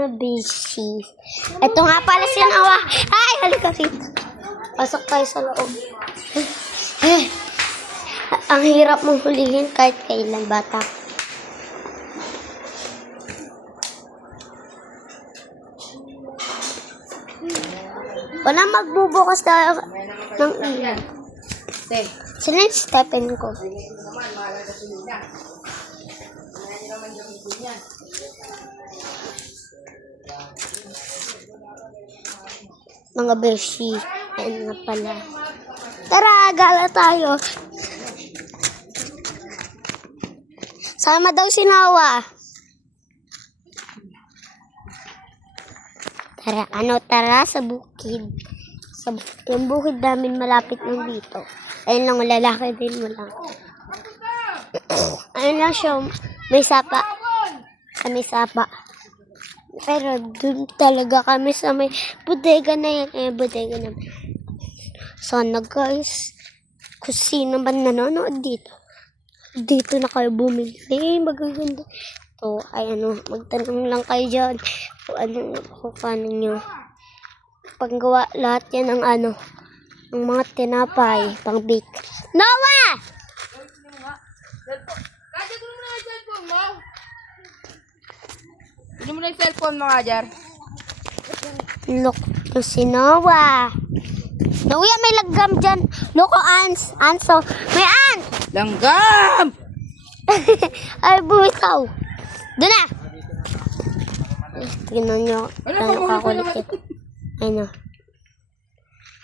mga busy. Ito nga pala si Nawa. Ay, halika rito. Pasok tayo sa loob. Ang hirap mong hulihin kahit kailan bata. Wala magbubukas tayo ng ilaw. Sila yung Stephen ko. Mga beshi. Ayun nga pala. Tara, gala tayo. Sama daw si Nawa. Tara sa bukid. Yung bukid namin malapit lang dito. Ayun lang, lalaki din mo lang. Ayun lang siya, may sapa. May sapa. Pero dun talaga kami sa may bodega na yan. Bodega naman. Sana guys, kung sino man nanonood dito na kayo bumili. Magaganda. So, ay magtanong lang kayo dyan. Kung paano nyo panggawa lahat yan ng ng mga tinapay, pang bake. Noah! Hindi mo na yung cellphone mo nga, Jar. Look, si Noah. Noah, may langgam dyan. Look, Anso. May ant! Langgam! Ay, bumitaw. Doon na! Tignan nyo. Ano kakulit ito. Ayun o.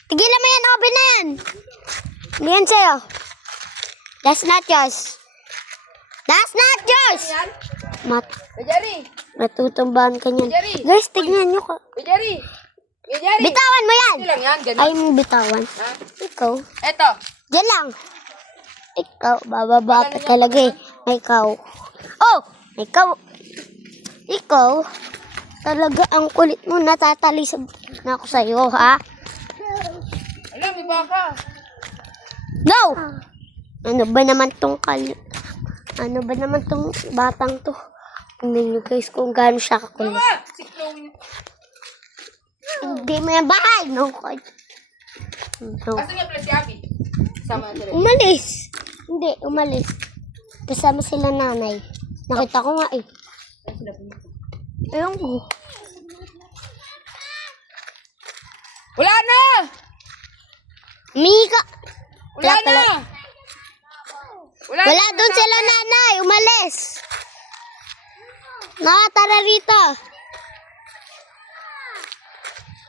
Tigilan mo yan, open na yan. Hindi yan sa'yo. That's not yours. That's not yours! Jerry! Matutumbahan ka niyan. Jerry! Guys, tignan nyo ka. Jerry! Jerry! Bitawan mo yan! Ito lang yan, ganun. Ay mo bitawan. Ha? Ikaw. Eto. Diyan lang. Ikaw, bababa pa talaga eh. Ikaw. Oh! Ikaw. Talaga ang kulit mo. Natatalisod na ako sa'yo, ha? Alam, may baka. No! Ano ba naman tong batang to? Tingnan nyo guys kung gaano siya kakulit. Mama! Siklong. Hindi mo yan bahay. No. Asa nga pala si Abby? Sama na rin. Umalis. Hindi, umalis. Kasama sila nanay. Nakita ko nga eh. Ayun ko. Wala na! Mika! Wala na! Wala doon sila nanay. Umalis. Tara rito.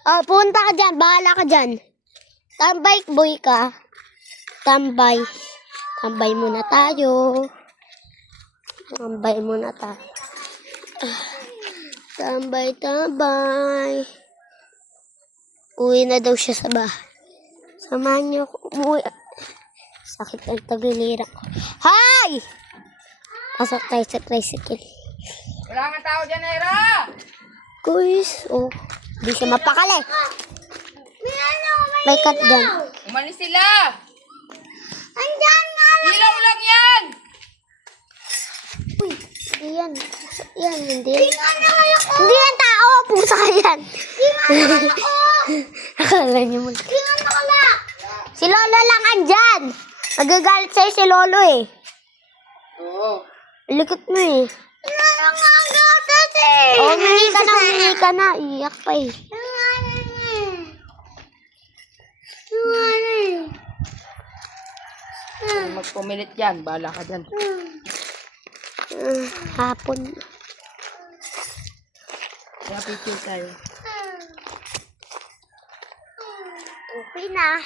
Oh, punta ka dyan. Bahala ka dyan. Tambay, boy ka. Tambay. Tambay muna tayo. Tambay. Uwi na daw siya sa bahay. Samahan niyo ako umuwi. Sakit ang tagilira ko. Hi! Pasok tayo sa tricycle. Wala nga tao dyan, Era! Guys, di siya mapakali. May cut dyan. Umalis sila! Andyan nga! Ilaw lang yan! Uy, hindi yan. Hindi yan tao. Pusa ka yan. Akala niyo mo. Si Lolo lang andyan. Nagagalit sa'yo si Lolo eh. Oo. Likot mo eh. Humingi ka na. Iyak pa eh. Magpumilit yan. Bahala ka dyan. Hapon. Kaya picture tayo. Okay na.